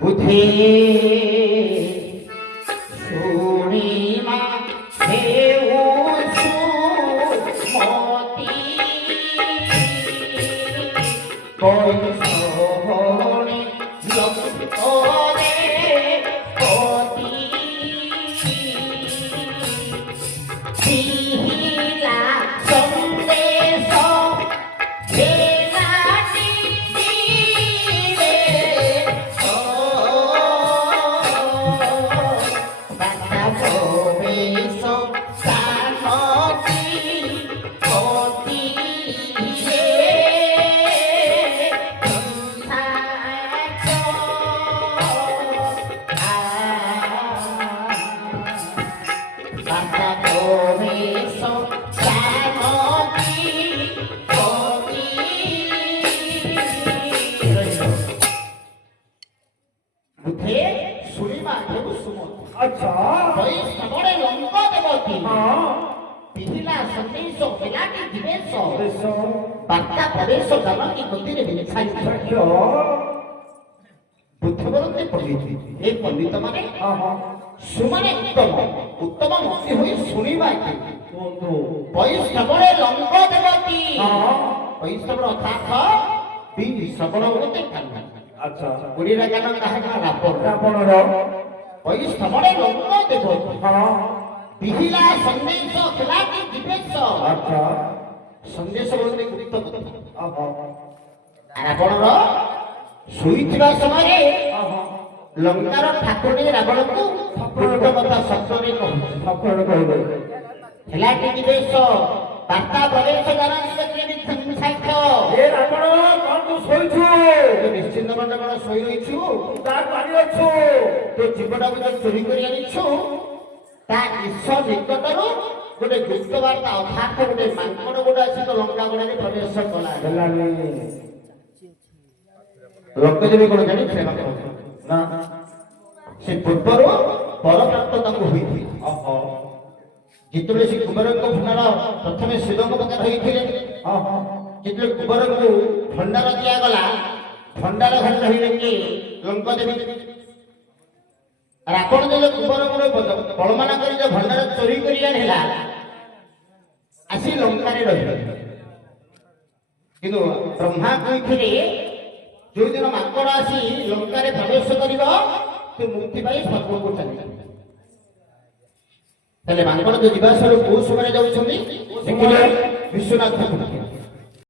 বুঝে শুনিমা হেউছু মতি কৈশোরে লক্ষ্যরে পতি সিহিলা সন্দেশ ভেলাটি রে বাতা ভবেশ সানতি পতি রে বাতা ভবেশ সানতি পতি বুঝে শুনিবা কেউ সুমত আচ্ছা ওই সবরে লঙ্ক দেবতী হ্যাঁ পিহিলা সন্দেশ বেলাটি দিবেশ দেশ বার্তা প্রবেশ জানকী গতিরে বিছাই সাক্ষ্য বুদ্ধিবরন্তে পণ্ডিত এই পণ্ডিত মানে সুমানে উত্তম উত্তম মতি হয়ে শুনিবা বন্ধু বৈষ্ণবরে লঙ্ক দেবতী হ্যাঁ বৈষ্ণবর অর্থাৎ শ্রবণ বলতে কান্না আচ্ছা পুরীরা কেন কাহাকে রাবণ রাবণর বৈষ্ণবরে লঙ্ক দেবতী হ্যাঁ পিহিলা সন্দেশ খেলাটি দিবেশ আচ্ছা সন্দেশ বলতে গুপ্ত কথা আহা ରାବଣର ଶୋଇଥିବା ସମୟରେ ଆହା ଲଙ୍କାର ଠାକୁରଟି ରାବଣକୁ ଗୁପ୍ତ କଥା ଶବ୍ଦରେ କହୁଛି ସଫଳ କହିବେ ହେଲା କି ଦିବେଶ ବାର୍ତ୍ତା ପ୍ରବେଶ ସାକ୍ଷ୍ୟ ଏ ରାବଣ କଣ ତୁ ଶୋଇଛୁ ନିଶ୍ଚିନ୍ତ ଭାବେ କଣ ଶୋଇ ରହିଛୁ ତା ପାରି ଅଛୁ ତୋ ଜୀବଟାକୁ ଯୋଉ ଚୋରି କରି ଆଣିଛୁ ତା ଈଶ ନିକଟରୁ ଗୋଟେ ଗୁପ୍ତ ବାର୍ତ୍ତା ଅର୍ଥାତ୍ ଗୋଟେ ମାଙ୍କଡ ଗୋଟେ ଆସି ତ ଲଙ୍କା ଗଡ଼ାରେ ପ୍ରବେଶ କଲା ହେଲାନି ଲଙ୍କାଦେବୀ କଣ ଜାଣି ସେବା କର ନା ସେ ପୂର୍ବରୁ ପରପ୍ରାପ୍ତ ତାଙ୍କୁ ହୋଇଥିଲେ ଅହ ଯେତେବେଳେ ସେ କୁମାରଙ୍କ ଭଣ୍ଡାର ପ୍ରଥମେ ଶିବଙ୍କ ପାଖରେ ହୋଇଥିଲେ ଅହ ଯେତେବେଳେ କୁମାରଙ୍କୁ ଭଣ୍ଡାର ଦିଆଗଲା ଭଣ୍ଡାର ଘରେ ରହିଲେ କି ଲଙ୍କାଦେବୀ ରାବଣ ଯେତେବେଳେ କୁମାରଙ୍କର ବଳମାନ କରି ଯେ ଭଣ୍ଡାର ଚୋରି କରି ଆଣିଲା ଆସି ଲଙ୍କାରେ ରହିଲେ କିନ୍ତୁ ବ୍ରହ୍ମା କହିଥିଲେ ଯୋଉଦିନ ମାଙ୍କଡ ଆସି ଲଙ୍କାରେ ପ୍ରବେଶ କରିବ ତୁ ମୁକ୍ତି ପାଇ ସ୍ୱର୍ଗକୁ ଚାଲିବ ତାହେଲେ ମାଙ୍କଡ ଯୋଉ ଯିବା ଆସିବାରୁ କୋଉ ସମୟରେ ଯାଉଛନ୍ତି ଦେଖିଲେ ବିଶ୍ୱନାଥ